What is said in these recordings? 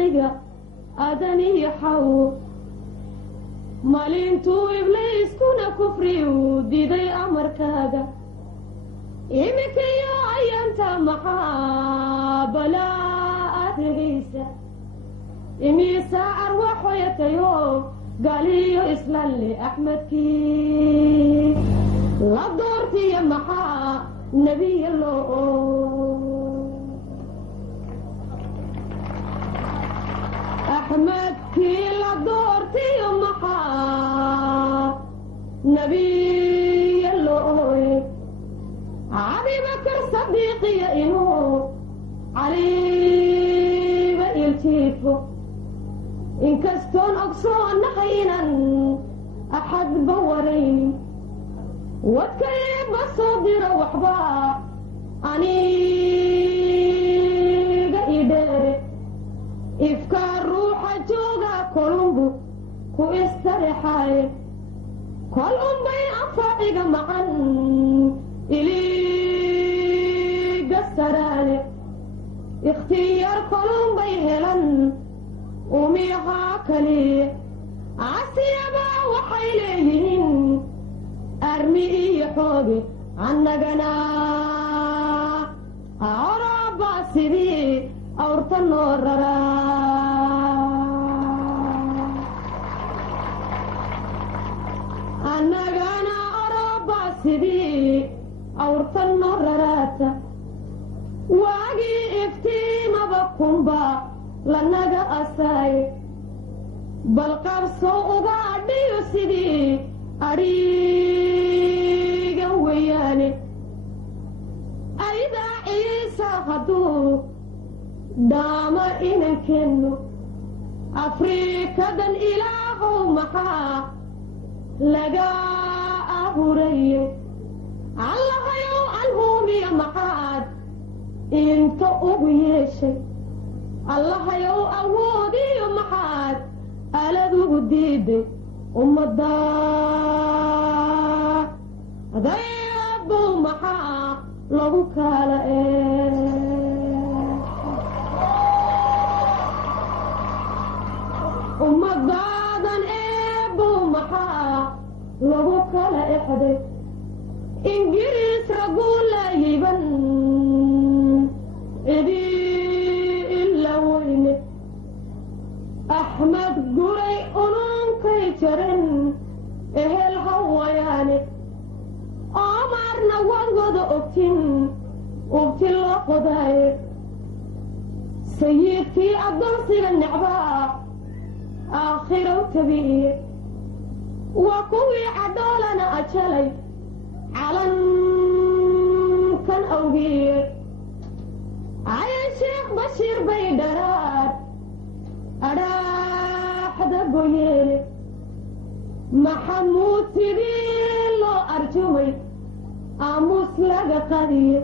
خلقك أدني حو مالين تو إبليس كنا كفري وديدي أمر كاغا إمك يا أيانتا محابلا أدريسا إمي ساعر وحيتيو قاليو إسلالي أحمد كي لا دورتي يا محا نبي الله أحمد كي لا دورتي يا محا نبي الله أبي بكر صديقي يا إنو علي بإلتيفو إن كستون أقصون نحينا أحد بورين واتكيب الصدر وحبا أني قيداري إفكار روح جوغا كولومبو كو استرحاي كل بين أنفائق معا إلي قسراني اختيار كولومبي هلن وميها كلي عسيبا وحيليهن أرمي حوبي عنقنا عربا سيدي أورتن وررا عنقنا عربا سيدي أورتن وررات واقي افتيم بكمبا لنقا أساي بل قبصو أغادي سيدي أريقا وياني أيضا عيسى خطو داما إنا كنو أفريكا دن إلهو محا لقا أهوري الله يو الهومي محاد إنتو أبيشي الله يو أودي محاد ألدو بديدي ummaddaa adaybu maxaa lagu kala ummadaadan eebu maxaa lagu kala exday ingiriis raguu laayiban idii ila weyne axmed guray ununkay jaran ehel hawayaane amarna wangooda ogtin ubti loo qodaaye sayidkii addoonsiga necbaa aakhirow tabiiye waa kuwii cadhoolana ajalay calankan awgiye cayan sheekh bashiir bay dharaad adhaaxda goyeene maxamuud sidii loo arjumay aamuus laga qadiye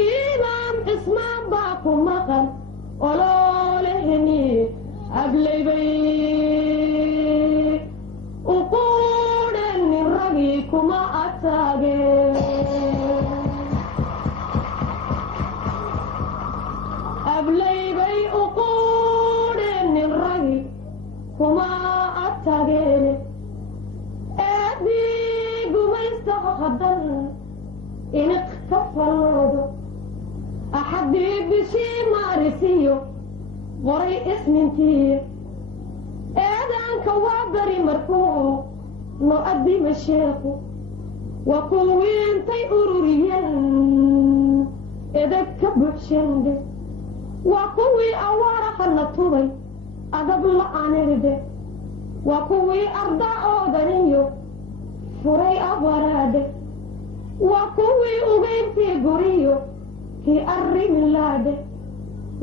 imaam cismaan baa ku maqan olooleheni ablaybay uquudhenin ragii kuma ataageen ablaybay uquudhenin ragii kuma atageene eedii gumaystaha haddan iniq ka falloodo axaddii bishii maarisiyo qoray isnintiiye eedaanka waa bari markuu no addima sheekhu waa kuwii intay ururiyeen edeg ka buuxsheende waa kuwii awaarahana tubay adab la-aanirde waa kuwii ardaa oodaniyo furay abaraadhe waa kuwii ugeyntii guriyo kii arrimilaadhe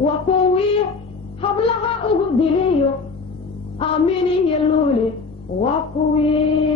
waa kuwii hablaha ugu diliyo aaminiyo luule waa kuwii